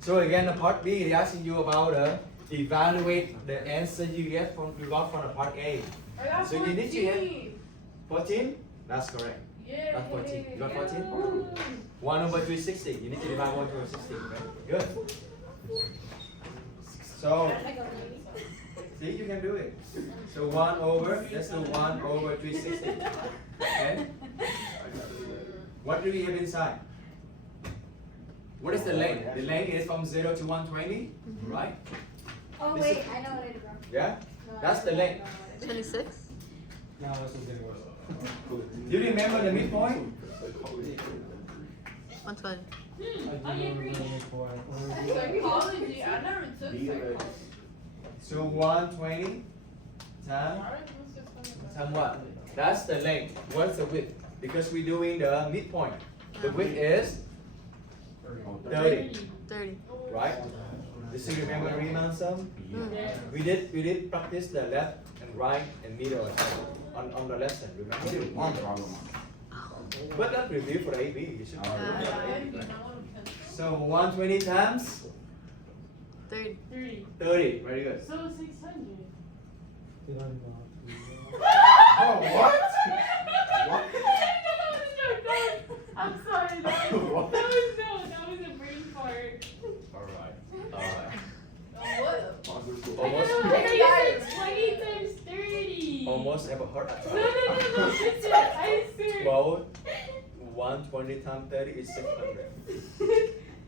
So again, the part B is asking you about evaluate the answer you got from the part A. I got So 14. you need to get 14? That's correct. Yeah. That's 14. You got 14? 1 over 360. You need to divide 1 over 60. Okay? Good. So, see, you can do it. So 1 over, let's do 1 over 360. Okay? What do we have inside? What is the length? The length is from 0 to 120, right? Oh This wait, is- I know what it is. Yeah? That's the length. 26? No, this is getting worse. Do you remember the midpoint? 120. I agree. Psychology, I never took psychology. So 120 times what? That's the length. What's the width? Because we're doing the midpoint. The width is 30, 30. right? Do you remember Riemann sum? We did practice the left and right and middle on the lesson. Remember? But not review for AB. You should. So 120 times 30. 30. Very good. So 600. Oh, what? What? I'm sorry. That was a brain fart. Alright. What? Almost. I thought you said 20 times 30. Almost have a heart No, attack. I swear. Well, 120 times 30 is 600.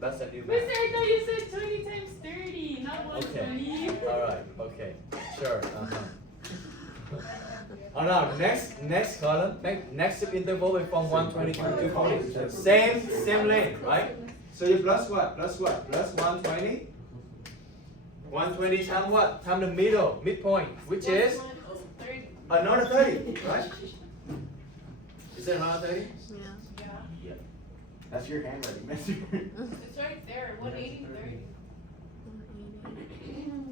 That's a new Mister, math. I thought you said 20 times 30, not 120. Alright, okay. Sure. Oh no, next column, next interval is from 120 to 240. Same length, right? So you plus what? Plus what? Plus 120. 120 times what? Times the midpoint, which is 30. another 30, right? Is it another 30? Yeah. Yeah. That's your handwriting, mister. It's right there. 180, 30.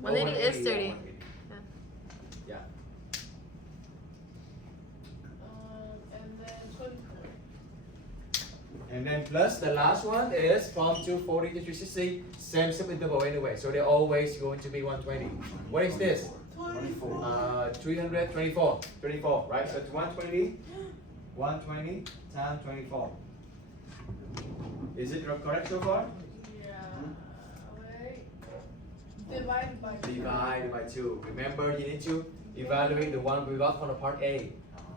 180 is 30. Yeah. And then 24. And then plus the last one is from 240 to 360, same subinterval anyway, so they're always going to be 120. What is this? 324. 24, right? So it's 120 times 24. Is it correct so far? Yeah. Wait. Divided by 2. Divided by 2. Remember, you need to evaluate the one we got from the part A.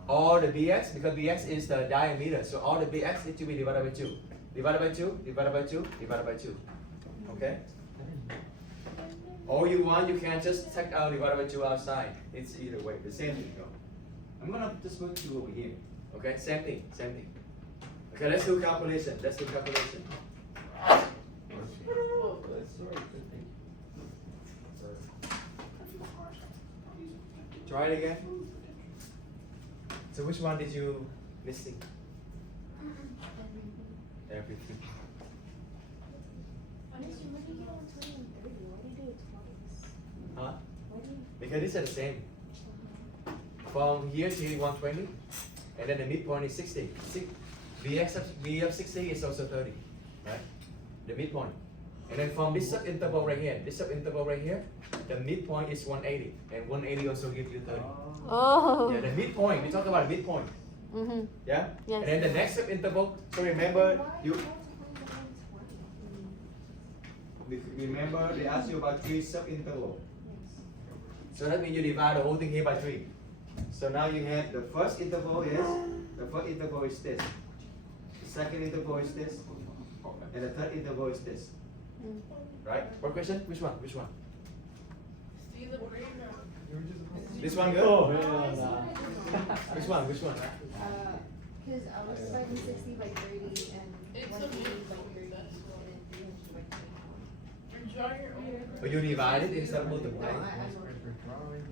All the bx, because bx is the diameter, so all the bx need to be divided by 2. Divided by 2, divided by 2, divided by 2. Okay? All you want, you can just take out divided by 2 outside. It's either way, the same thing. Go. I'm gonna just put 2 over here. Okay? Same thing, same thing. Okay, let's do calculation. Let's do calculation. Try it again. So which one did you missing? Everything. Huh? Because these are the same. From here to here 120, and then the midpoint is 60. V of 60 is also 30, right? The midpoint. And then from this subinterval right here, the midpoint is 180, and 180 also gives you 30. Oh. Yeah, the midpoint. We talk about midpoint. Mm-hmm. Yeah. Yes. And then the next subinterval. So remember Remember they asked you about 3 subinterval. So that means you divide the whole thing here by 3. So now you have the first interval is this. The second interval is this. And the third interval is this. Right? What question? Which one? Which one? See the brain. This one good? Oh, Which one? Which one? Because I was dividing 60 by 30 and It's 180 a by big 30 that's what and 300 by 30. You're drawing your own. But you divide it instead of No, multiplying.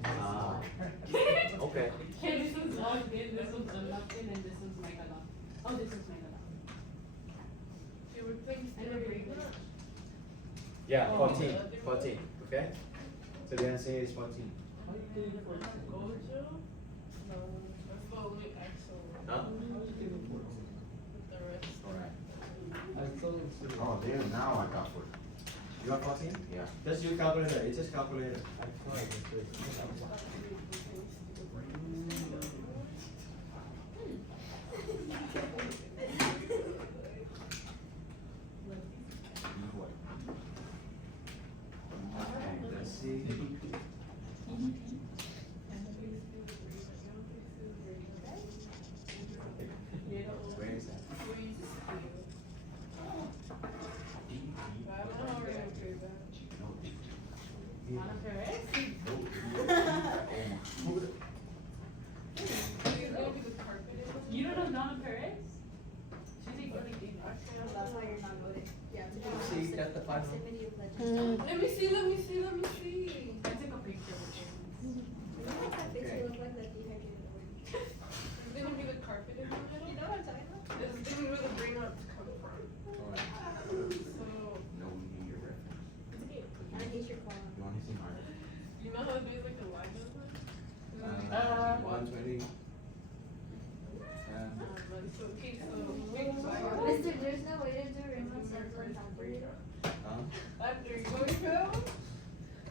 Ah. Okay. Okay, this one's logged in, this one's unlocked in, and this one's mega locked. Oh, this one's mega locked. You were playing Yeah, 14. 14. Okay? So the answer is 14. Huh? Oh, damn, now I got 40. You want 14? Yeah. Just use calculator. It's just calculator. I thought I was good. Let's see. Where is that? Donna Perez? You don't know Donna Perez? She's a really big That's why you're not voting. Yeah. See, that's the final. Proximity of legends. Mm. Let me see. I took a picture with her. You know what that picture look like that dehydrated orange? It's gonna be the carpet in the middle. You know what I'm talking about? This is gonna be where the brain nuts come from. So, No, we need your reference. I hate your phone. You want to see mine? you know how it is like the line of it? 120. So, okay, so, big fire. Mister, there's no way to do remote sensor calculator. After you going home?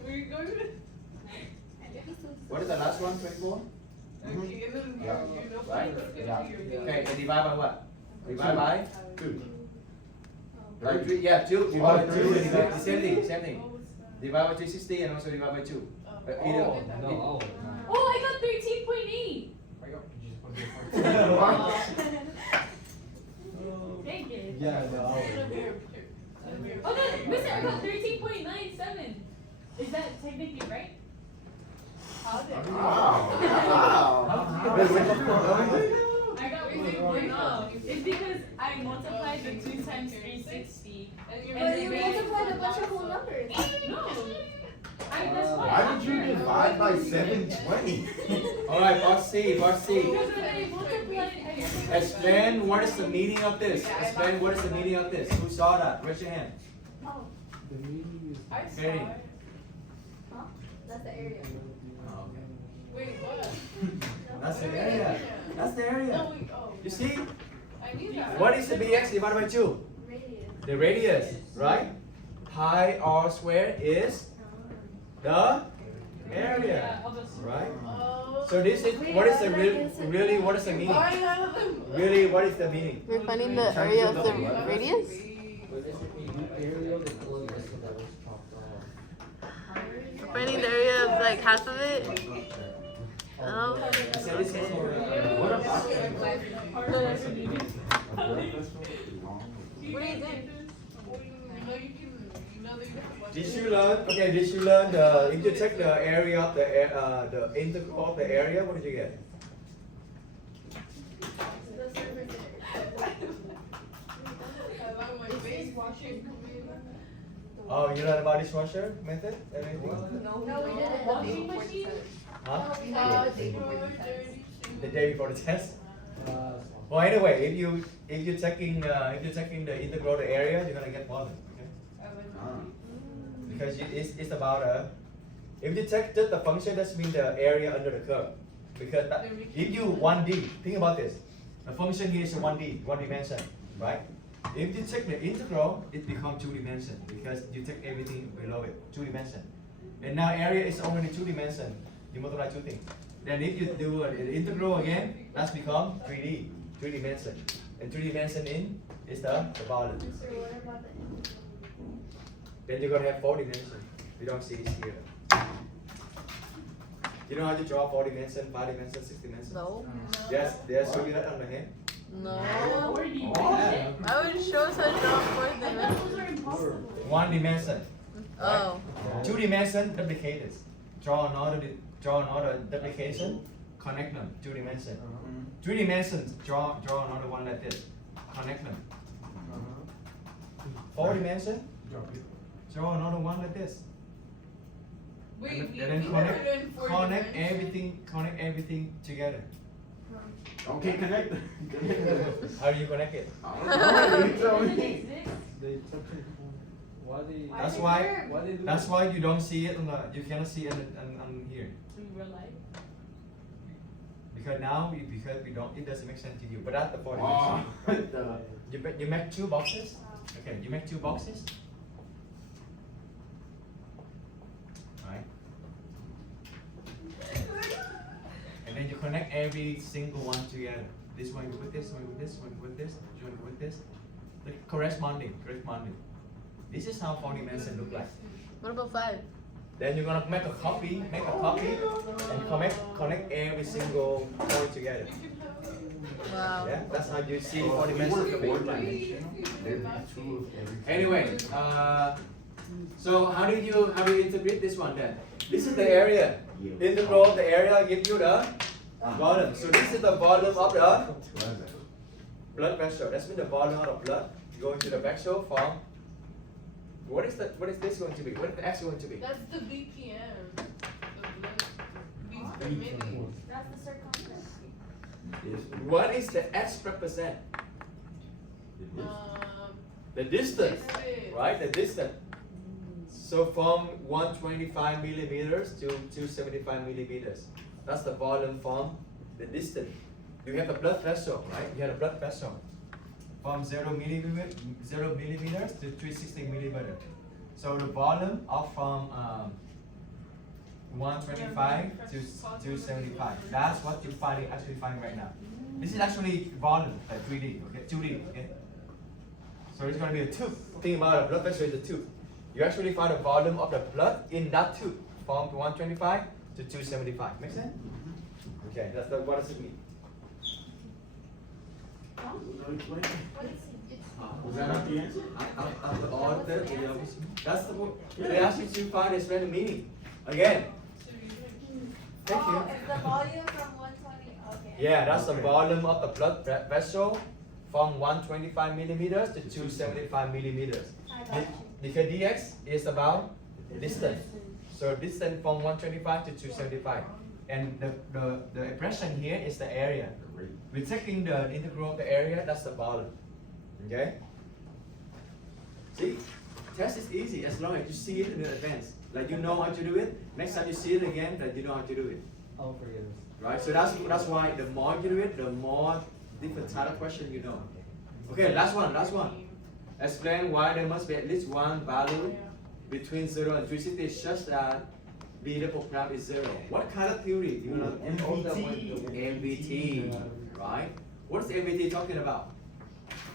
Where you going? What is the last one? 24? Okay, and then you know, Right. it's gonna Yeah. be your bill. Okay, and divide by what? Divide by? 2. Like 3, yeah, 2. Oh, Divide by 2 three. and divide, same thing, same thing. Oh, what's that? Divide by 360 and also divide by 2. Either. Oh, no. Oh, I got 13.8. There you go. You just put your Take it. Yeah, no. It's gonna be your picture. It's gonna be your Oh, no, picture. mister, I got 13.97. Is that technically right? How did- Wow. I got Wait, one. wait, No, it's because I multiplied the 2 times 360. And you And But then you they- multiplied a bunch of whole numbers. No. That's why. Why did you divide by 720? Alright, part C, part C. Because when I multiplied, I Explain what is the meaning of this. Explain what is the meaning of this. Who saw that? Raise your hand. Oh, The meaning is. I saw Very. it. huh? That's the area. Oh, okay. Wait, what? That's the area. That's the No, area. wait, oh. You see? I knew that. What is the bx divided by 2? Radius. The radius, right? Pi r squared is the area, of a right? Oh. So this is, what is the really, what is the meaning? Why none of them? Really, what is the meaning? We're finding the area of the radius? Area of the clothes that was chopped off. We're finding the area of like half of it. Oh. So this is What about What do you think? Did you learn? Okay, did you learn the? If you take the area of the integral of the area, what did you get? The surface area. Oh, you learned about dishwasher method and everything? No, we didn't. washing machine. Huh? We had it the day before the test. The day before the test. Well, anyway, if you're taking the integral of the area, you're gonna get volume, okay? Because it's about if you take just the function, that means the area under the curve. Because if you 1D, think about this. The function here is a 1D, one dimension, right? If you take the integral, it becomes 2 dimension because you take everything below it, 2 dimension. And now area is already 2 dimension. You multiply 2 things. Then if you do an integral again, that's become 3D, 3 dimension. And 3 dimension in is the volume. So what about the integral? Then you're gonna have 4 dimension. We don't see it here. You know how to draw 4 dimension, 5 dimension, 6 dimension? No. Yes, there's show you that on the hand. No. Where do you Oh. I would show us how to draw four I thought dimensions. those are impossible. 1 dimension. Oh. 2 dimension duplicators. Draw another duplication, connect them, 2 dimension. 3 dimensions, draw another one like this, connect them. 4 dimension, draw another one like this. Wait, And we then never learned four connect dimensions. everything together. Okay, connect. How do you connect it? You tell Does it me. exist? They took it. Why they? That's why. Why they do That's why you don't see it you cannot see it on here. In real life. Because now because we don't, it doesn't make sense to you. But that's the 4 Oh, dimension. You make 2 boxes. Okay, you make 2 boxes. right? And then you connect every single one together. This one with this one with this one with this one with this. The corresponding. This is how 40 dimension look like. What about 5? Then you're gonna make a copy, and connect every single point together. Wow. Yeah, that's how you see 40 dimensions look like. There'd be two of everything. Anyway, so how do you interpret this one then? This is the area. Integral of the area gives you the volume. So this is the volume of the blood vessel. That's mean the volume of the blood going to the vessel from. What is this going to be? What is the X going to be? That's the BPM. The blood beats per minute. That's the circumference. What is the X represent? The distance, Distance. right? The distance. So from 125 millimeters to 275 millimeters. That's the volume from the distance. You have a blood vessel, right? You have a blood vessel from 0 millimeters to 360 millimeters. So the volume of from 125 to 275. That's what you actually find right now. This is actually volume, like 3D, okay? 2D, okay? So it's going to be a tube. Think about a blood vessel is a tube. You actually find the volume of the blood in that tube from 125 to 275. Make sense? Okay, what does it mean? What is it? Was that not the answer? That's the one. They asked you to find its random meaning. Again. Thank you. It's the volume from 120. Okay. Yeah, that's the volume of the blood vessel from 125 millimeters to 275 millimeters. I got you. Because dx is about distance. So distance from 125 to 275. And the expression here is the area. We're taking the integral of the area, that's the volume. Okay? See, test is easy as long as you see it in advance. Like you know how to do it. Next time you see it again, that you know how to do it. I'll forget it. Right? So that's why the more you do it, the more different type of question you know. Okay, last one. Explain why there must be at least one value between 0 and 360 such that B the program is 0. What kind of theory? You know, MBT, right? What is MBT talking about?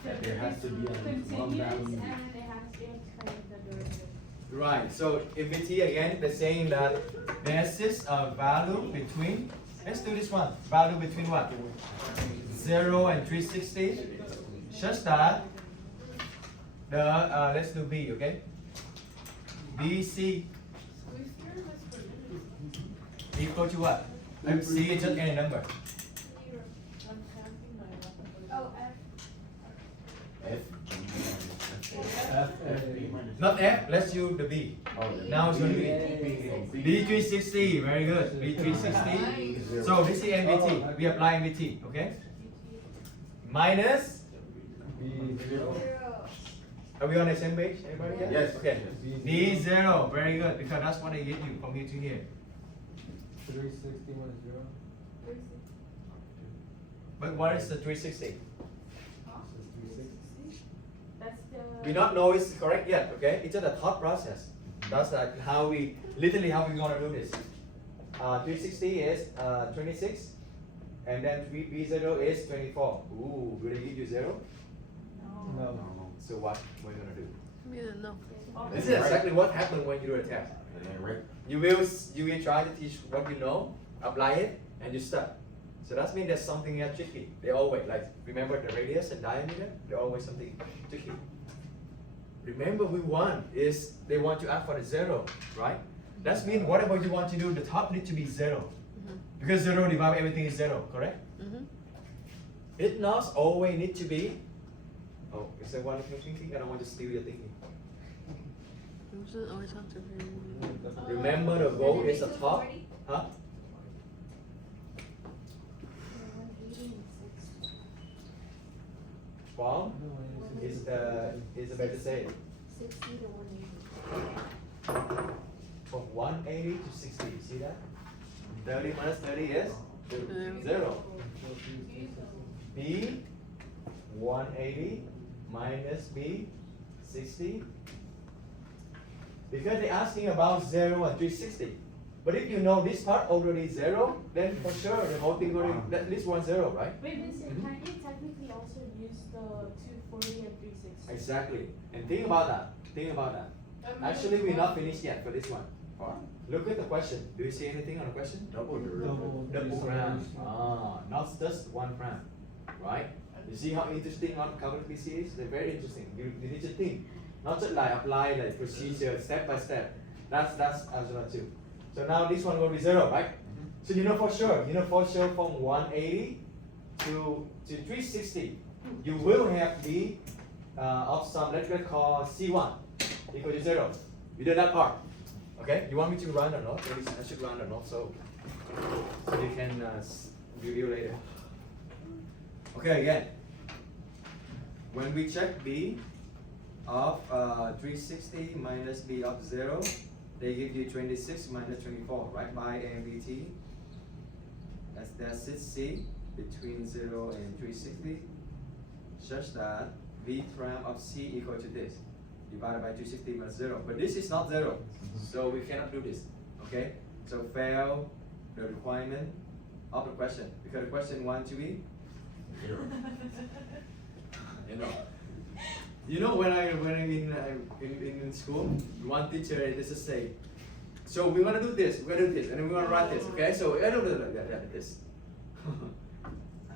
That there has to be one Continuous value. and they have to explain the derivative. Right, so MBT again, they're saying that there exists a value between, let's do this one, value between what? 0 and 360, such that let's do B, okay? BC equal to what? C is just any number. Oh, F. Not F, let's use the B. Now it's going to be B360, very good. B360. So this is MBT, we apply MBT, okay? Minus, Zero. are we on the same page? Everybody? Yes. Okay. B0, very good, because that's what they give you from here to here. 360 minus 0. But what is the 360? This is 360. That's the. We don't know it's correct yet, okay? It's just a thought process. That's like how we gonna do this. 360 is 26, and then B0 is 24. Ooh, will they give you 0? No. So what we're gonna do? No. This is exactly what happens when you do a test. Right. You will try to teach what you know, apply it, and you stop. So that means there's something here tricky. They always like remember the radius and diameter. They're always something tricky. Remember, we want is they want to ask for the 0, right? That means whatever you want to do, the top needs to be 0, because 0 divided everything is 0, correct? It not always need to be. Oh, is there one thinking? I don't want to steal your thinking. Always have to be. Remember, the goal is the top, huh? 180 and 60. From is the better say 60 to 180. from 180 to 60. You see that? 30 minus 30 is 0. B 180 minus B 60. Because they're asking about 0 and 360. But if you know this part already 0, then for sure the whole thing already at least 1 0, right? Wait, Vincent, Mhm. can you technically also use the 240 and 360? Exactly. And think about that. Think about that. Actually, we're not finished yet for this one. Alright. Look at the question. Do you see anything on the question? Double derivative. Double prime. Not just one prime. Right? You see how interesting on calculus PC is? They're very interesting. You need to think. Not just like apply the procedure step by step. That's algebra 2. So now this one will be 0, right? So you know for sure from 180 to 360, you will have the of some, let's call C1 equal to 0. You did that part. Okay? You want me to run or not? Maybe I should run or not, so you can review later. Okay, again. When we check B of 360 minus B of 0, they give you 26 minus 24, right? By MBT. That's it, C between 0 and 360, such that V prime of C equal to this, divided by 260 minus 0. But this is not 0, so we cannot do this. Okay? So fail the requirement of the question, because the question wants to be 0. You know when I'm in school, one teacher just say, so we're gonna do this, and then we're gonna write this, okay? So I don't do like this.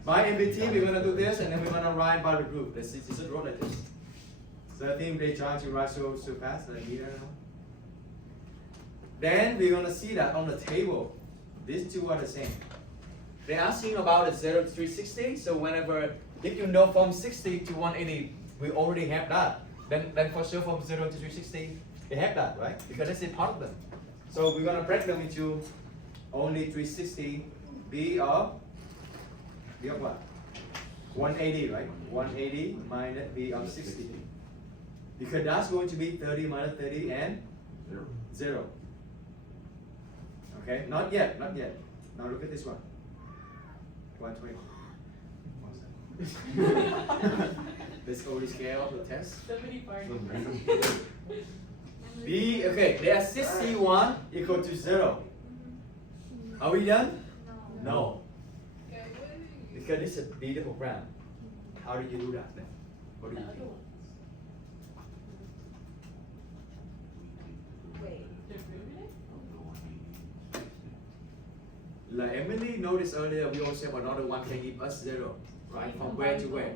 By MBT, we're gonna do this, and then we're gonna write by the group. Let's see, just wrote like this. So I think they try to write so fast, like here. Then we're gonna see that on the table, these two are the same. They're asking about the 0 to 360, so whenever, if you know from 60 to 180, we already have that. Then for sure from 0 to 360, they have that, right? Because that's a part of them. So we're gonna break them into only 360, B of what? 180, right? 180 minus B of 60. Because that's going to be 30 minus 30 and 0. Okay, not yet. Now look at this one. 120. Let's go scale of the test. Somebody farted. B, okay, they are C1 equal to 0. Are we done? No. Because this is a B program. How did you do that then? What do you think? Wait. Like Emily noticed earlier, we also have another one can give us 0, right? From where to where?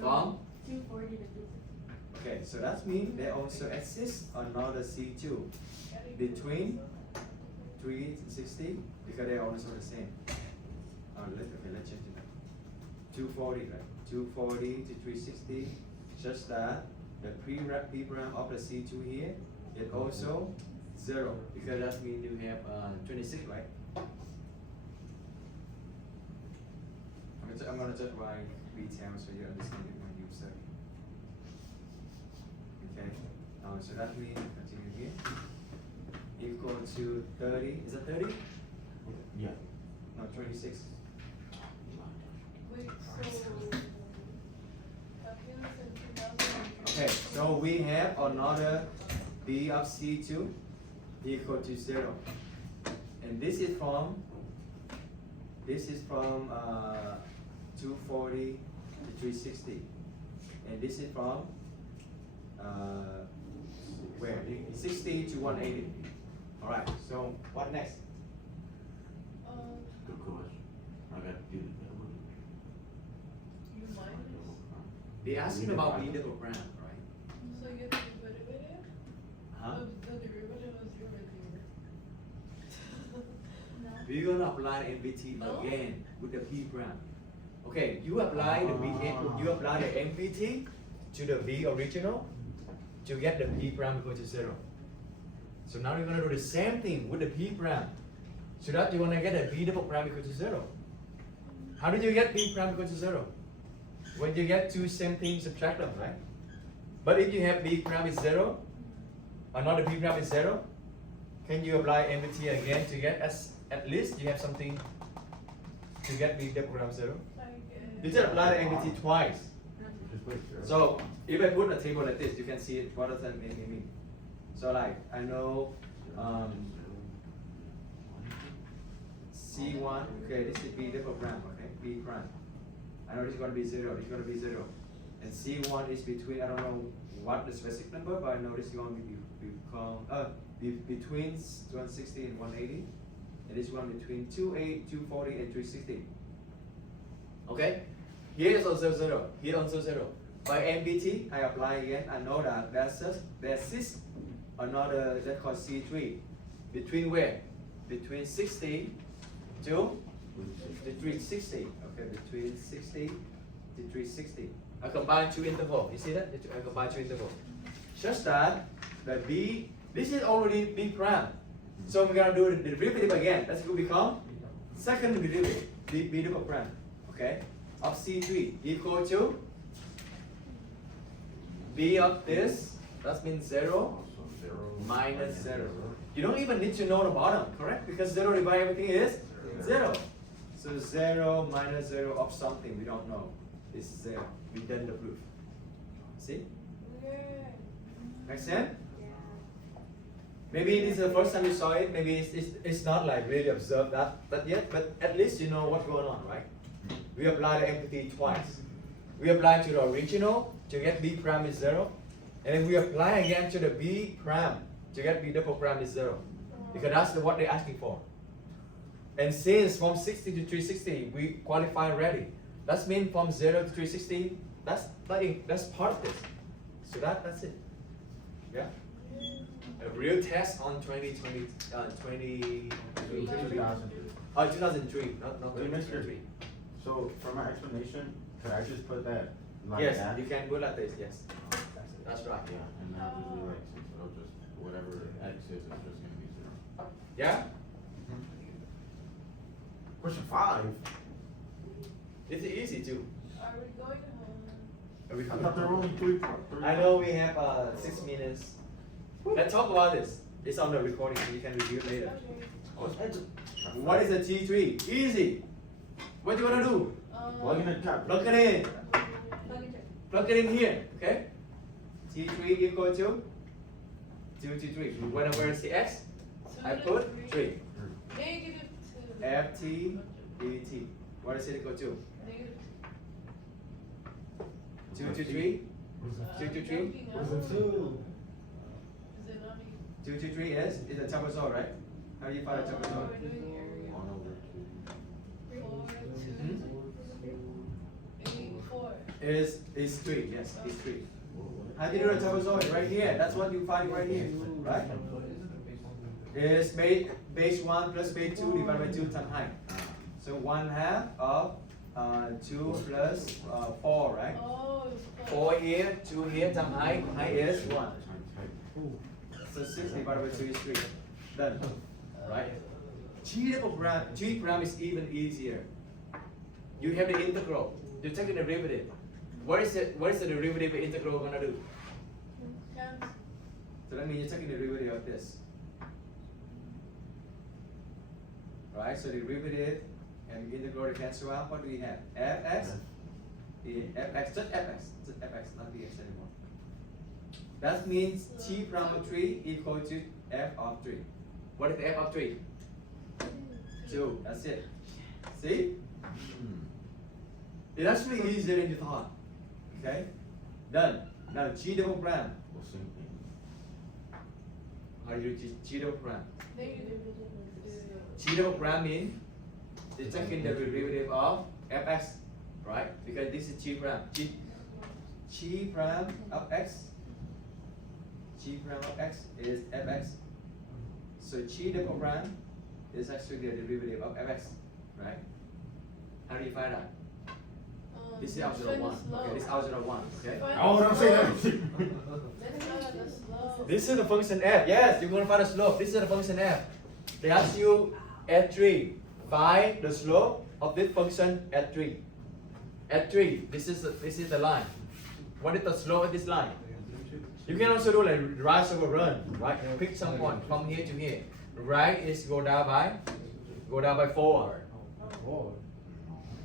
From? 240 to 260. Okay, so that means there also exists another C2 between 360, because they are also the same. Let's check it out. 240, right? 240 to 360, such that the pre-prime of the C2 here is also 0, because that means you have 26, right? I'm gonna just write details so you understand it when you study. Okay, so that means, continue here, equal to 30, is it 30? Yeah. No, 26. Wait, so calculus in 2000. Okay, so we have another B of C2 equal to 0. And this is from 240 to 360. And this is from where? 60 to 180. Alright, so what next? Good question. I got to do it. You minus. They're asking about B double prime, right? So you get the derivative? Huh? The derivative is your right We're gonna apply MBT No. again with the P prime. Okay, you apply the MBT to the V original to get the P prime equal to 0. So now you're gonna do the same thing with the P prime. So that you're gonna get a B double prime equal to 0. How did you get P prime equal to 0? When you get two same things, subtract them, right? But if you have B prime is 0, another P prime is 0, can you apply MBT again to get at least you have something to get B double prime 0? You just apply the MBT twice. Just wait, sir. So if I put a table like this, you can see it. What does that mean? So So like I know C1, okay, this is B double prime, okay, B prime. I know this is gonna be 0, this is gonna be 0. And C1 is between, I don't know what the specific number, but I know this is gonna be between 160 and 180. And this one between 280, 240 and 360. Okay? Here is also 0, here also 0. By MBT, I apply again, I know that there's another, that's called C3. Between where? Between 60 to 360. Okay, between 60 to 360. I combine two intervals. You see that? I combine two intervals. Just that the B, this is already B prime. So we're gonna do the derivative again. That's going to become second derivative, B double prime. Okay? Of C3 equal to B of this, that means 0 minus 0. You don't even need to know the bottom, correct? Because 0 divided by everything is 0. So 0 minus 0 of something we don't know is 0. We done the proof. See? Make sense? Maybe this is the first time you saw it. Maybe it's not like really observed that yet, but at least you know what's going on, right? We apply the empathy twice. We apply to the original to get B prime is 0, and then we apply again to the B prime to get B double prime is 0, because that's what they're asking for. And since from 60 to 360 we qualify already, that means from 0 to 360 that's part of this. So that's it. Yeah. A real test on 2003. 2003, not 2003. So for my explanation, could I just put that like Yes, that? you can go like this. Yes, that's right. Yeah, and now just be like, it'll just, whatever X is, it's just gonna be 0. Yeah. Question 5. It's easy too. Are we going home? I thought there were only 3. I know we have 6 minutes. Let's talk about this. It's on the recording, so you can review later. What is a T3? Easy. What do you wanna do? Plug in the cap. Plug it in. Plug it in here. Okay. T3 equal to 2 to 3. Where's the X? I put 3. Negative 2. FT DT. What is it equal to? Negative 2 to 3. 2 to 3. What's a 2? Is it not me? 2 to 3 is a trapezoid, right? How do you find a trapezoid? We're doing area. 1 over 4, 2, Hmm? 8, 4. Is 3, yes, it's 3. How do you do a trapezoid? Right here, that's what you find right here, right? Is base 1 plus base 2 divided by 2 times height. So 1/2 of 2 plus 4, right? Oh, 4 here, 2 here times height, height is 1. 2. So 6 divided by 2 is 3. Done, right? G prime is even easier. You have the integral. You take the derivative. What is the derivative of integral gonna do? Cancel. So that means you're taking the derivative of this. Right? So the derivative and integral to cancel out. What do we have? Fx. Fx, just Fx, not dx anymore. That means t prime of 3 equal to f of 3. What is f of 3? 2. That's it. See? It's actually easier than you thought. Okay? Done. Now G double prime. Well, same thing. How do you do G double prime? Negative. G double prime means the second derivative of fx, right? Because this is G prime. G prime of x. G prime of x is fx. So G double prime is actually the derivative of fx, right? How do you find out? This is algebra 1. Okay, this is algebra 1. Okay. Oh, don't say that. Let's find out the slope. This is the function f. Yes, you're gonna find the slope. This is the function f. They ask you at 3. Find the slope of this function at 3. At 3, this is the line. What is the slope of this line? You can also do like rise over run, right? Pick some point from here to here. Right is go down by 4.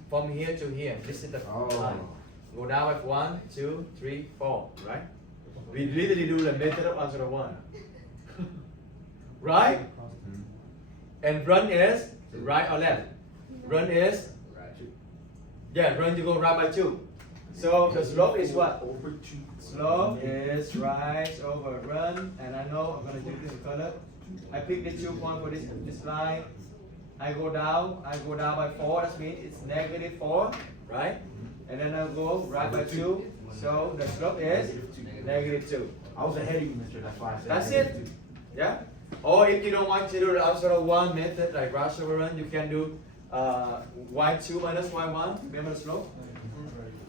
From here to here, this is the line. Go down by 1, 2, 3, 4, right? We literally do the method of algebra 1. right? And run is right or left? Run is, yeah, run you go right by 2. So the slope is what? Over 2. Slope is rise over run, and I know I'm gonna do this in color. I pick the 2 point for this line. I go down by 4, that means it's negative 4, right? And then I'll go right by 2, so the slope is negative 2. I was ahead of you, mister, that's why I said. That's it. Yeah? Or if you don't want to do the outside of 1 method, like rush over run, you can do y2 minus y1, remember the slope?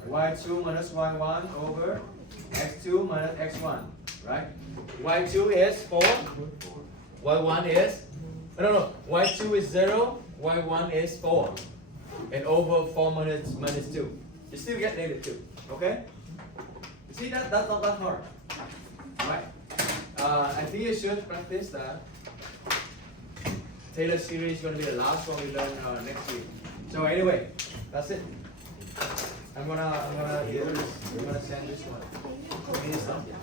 y2 minus y1 over x2 minus x1, right? y2 is 4, y1 is, no, y2 is 0, y1 is 4, and over 4 minus 2. You still get negative 2, okay? You see that's not that hard, right? I think you should practice that. Taylor series is going to be the last one we learn next week. So anyway, that's it. I'm gonna send this one. Give me something.